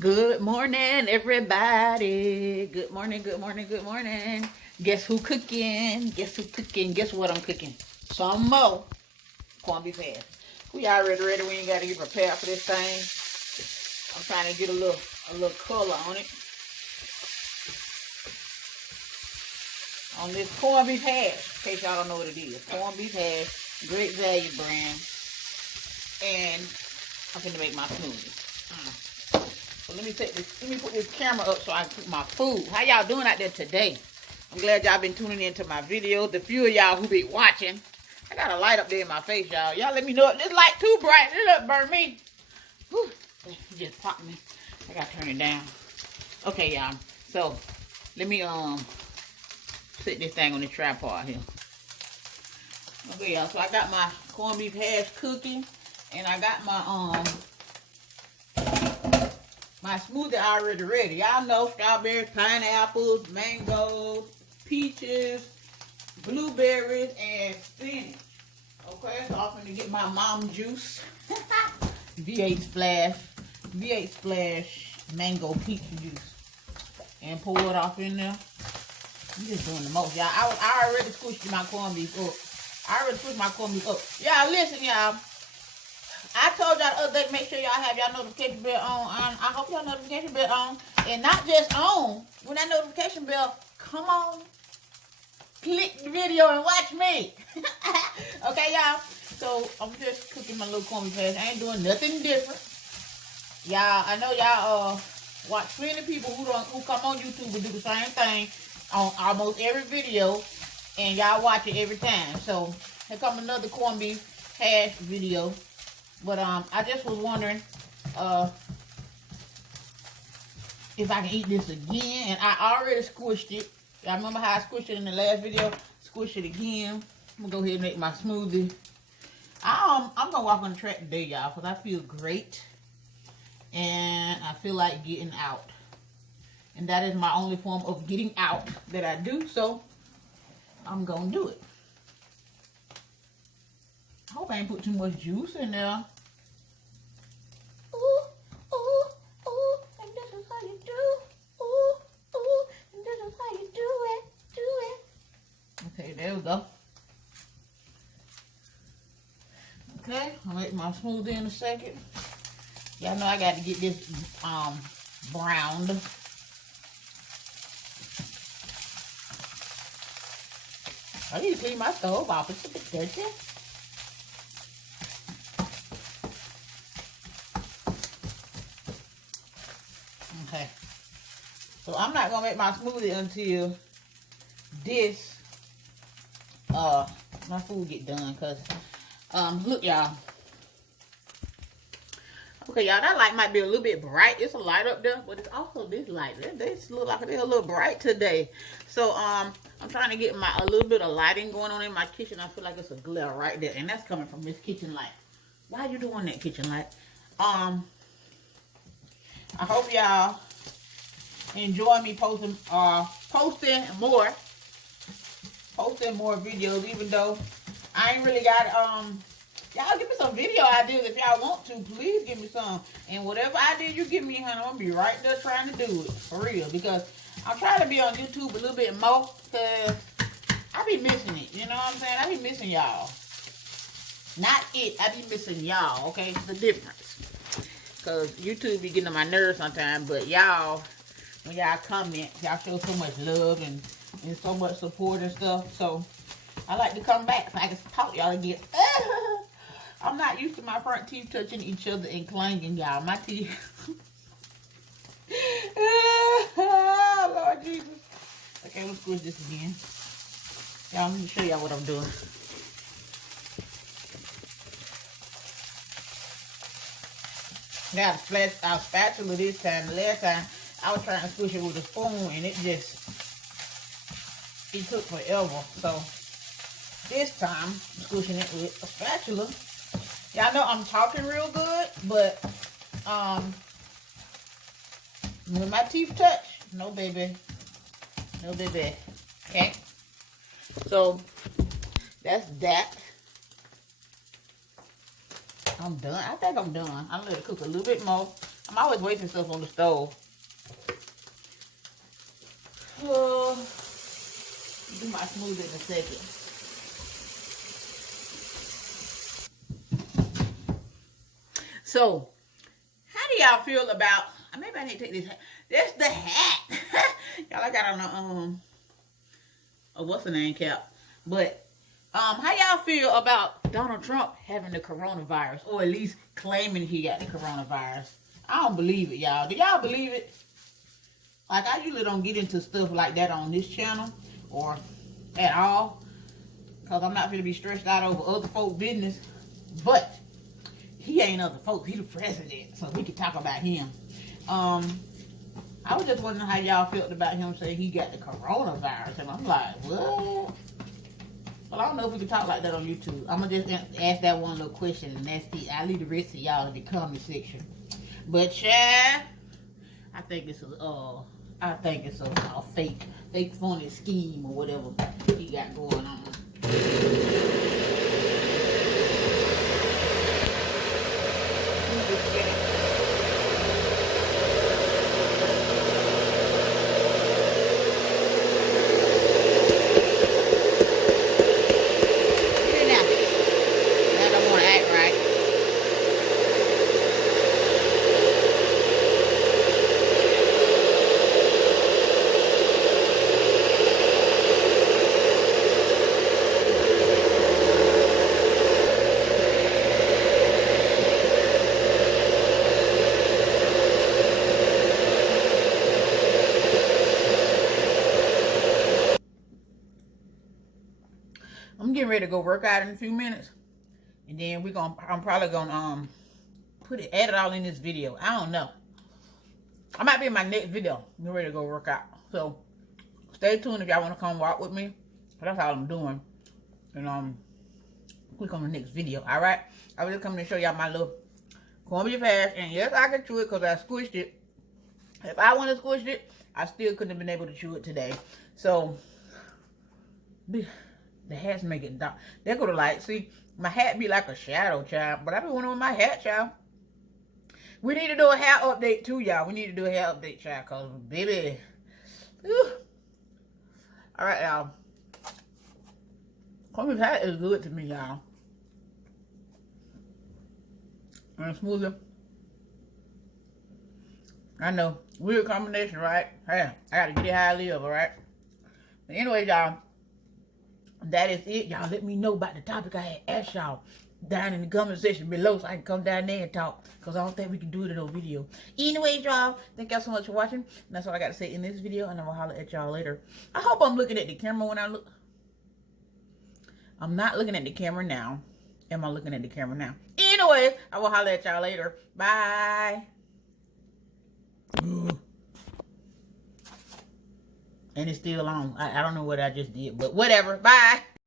Good morning, everybody. Good morning, good morning, good morning. Guess who cooking? Guess who cooking? Guess what I'm cooking? Some more corned beef hash. We already ready. We ain't got to get prepared for this thing. I'm trying to get a little color on it. On this corned beef hash, in case y'all don't know what it is. Corned beef hash, great value brand. And I'm gonna make my smoothie. So let me put this camera up so I can cook my food. How y'all doing out there today? I'm glad y'all been tuning into my videos. The few of y'all who be watching. I got a light up there in my face, y'all. Y'all let me know if this light too bright. It'll burn me. Whew. It just popped me. I gotta turn it down. Okay, y'all. So let me set this thing on the tripod here. Okay, y'all. So I got my corned beef hash cooking, and I got my smoothie already ready. Y'all know strawberries, pineapples, mangoes, peaches, blueberries, and spinach. Okay, so I'm gonna get my mom juice. V8 splash mango peach juice. And pour it off in there. I'm just doing the most, y'all. I already squished my corned beef up. Y'all listen, y'all. I told y'all the other day to make sure y'all have y'all notification bell on. I hope y'all notification bell on. And not just on. When that notification bell come on, click the video and watch me. Okay, y'all? So, I'm just cooking my little corned beef hash. I ain't doing nothing different. Y'all, I know y'all watch plenty people who come on YouTube and do the same thing on almost every video. And y'all watch it every time. So, here come another corned beef hash video. But I just was wondering if I can eat this again. And I already squished it. Y'all remember how I squished it in the last video? Squish it again. I'm going to go ahead and make my smoothie. I'm going to walk on the track today, y'all, because I feel great. And I feel like getting out. And that is my only form of getting out that I do. So, I'm going to do it. I hope I ain't put too much juice in there. Ooh, ooh, ooh, and this is how you do. Ooh, ooh, and this is how you do it. Okay, there we go. Okay, I'll make my smoothie in a second. Y'all know I got to get this browned. I need to clean my stove off. It's a bit dirty. Okay, so I'm not gonna make my smoothie until this my food get done, cause look, y'all. Okay, y'all, that light might be a little bit bright. It's a light up there, but it's also this light. They look like they're a little bright today. So I'm trying to get a little bit of lighting going on in my kitchen. I feel like it's a glare right there, and that's coming from this kitchen light. Why are you doing that, kitchen light? I hope y'all enjoy me posting more videos, even though I ain't really got y'all give me some video ideas if y'all want to. Please give me some. And whatever idea you give me, honey, I'm gonna be right there trying to do it. For real. Because I'm trying to be on YouTube a little bit more, because I be missing it. You know what I'm saying? I be missing y'all. Not it. I be missing y'all. Okay? It's the difference. Because YouTube be getting on my nerves sometimes. But y'all, when y'all comment, y'all show so much love and so much support and stuff. So, I like to come back so I can talk to y'all again. I'm not used to my front teeth touching each other and clanging, y'all. My teeth. Oh, Lord Jesus. Okay, let's squish this again. Y'all, let me show y'all what I'm doing. Got a spatula this time. The last time I was trying to squish it with a spoon and it took forever. So this time I'm squishing it with a spatula. Y'all know I'm talking real good, but when my teeth touch, no baby. No baby. Okay? So that's that. I'm done. I think I'm done. I'll let it cook a little bit more. I'm always wasting stuff on the stove. Do my smoothie in a second. So, how do y'all feel about? Maybe I need to take this hat. That's the hat. Y'all, I got on a what's the name cap? But how y'all feel about Donald Trump having the coronavirus, or at least claiming he got the coronavirus? I don't believe it, y'all. Do y'all believe it? Like, I usually don't get into stuff like that on this channel or at all, because I'm not going to be stressed out over other folk business. But he ain't other folks. He the president, so we can talk about him. I was just wondering how y'all felt about him saying he got the coronavirus, and I'm like, what? Well, I don't know if we can talk like that on YouTube. I'm gonna just ask that one little question, and that's it. I'll leave the rest of y'all in the comment section. But yeah, I think it's a fake funny scheme or whatever he got going on. I'm getting ready to go work out in a few minutes, and then I'm probably gonna add it all in this video. I don't know. I might be in my next video. I'm ready to go work out. So stay tuned if y'all want to come walk with me. That's all I'm doing. And click on the next video. All right. I was just coming to show y'all my little corned beef hash, and yes, I can chew it because I squished it. If I wouldn't have squished it, I still couldn't have been able to chew it today. So the hats make it dark. They go to light. See, my hat be like a shadow, child. But I be wondering with my hat, child. We need to do a hair update too, y'all. We need to do a hair update, child. Cause baby. Whew. All right, y'all. Corned beef hat is good to me, y'all. And smoother. I know. Weird combination, right? Hey, I gotta get it how I live, alright? But anyway, y'all. That is it. Y'all let me know about the topic I had asked y'all down in the comment section below so I can come down there and talk. Because I don't think we can do it in no video. Anyways, y'all. Thank y'all so much for watching. And that's all I got to say in this video. And I'm going to holler at y'all later. I hope I'm looking at the camera when I look. I'm not looking at the camera now. Am I looking at the camera now? Anyways, I will holler at y'all later. Bye. And it's still on. I don't know what I just did, but whatever. Bye.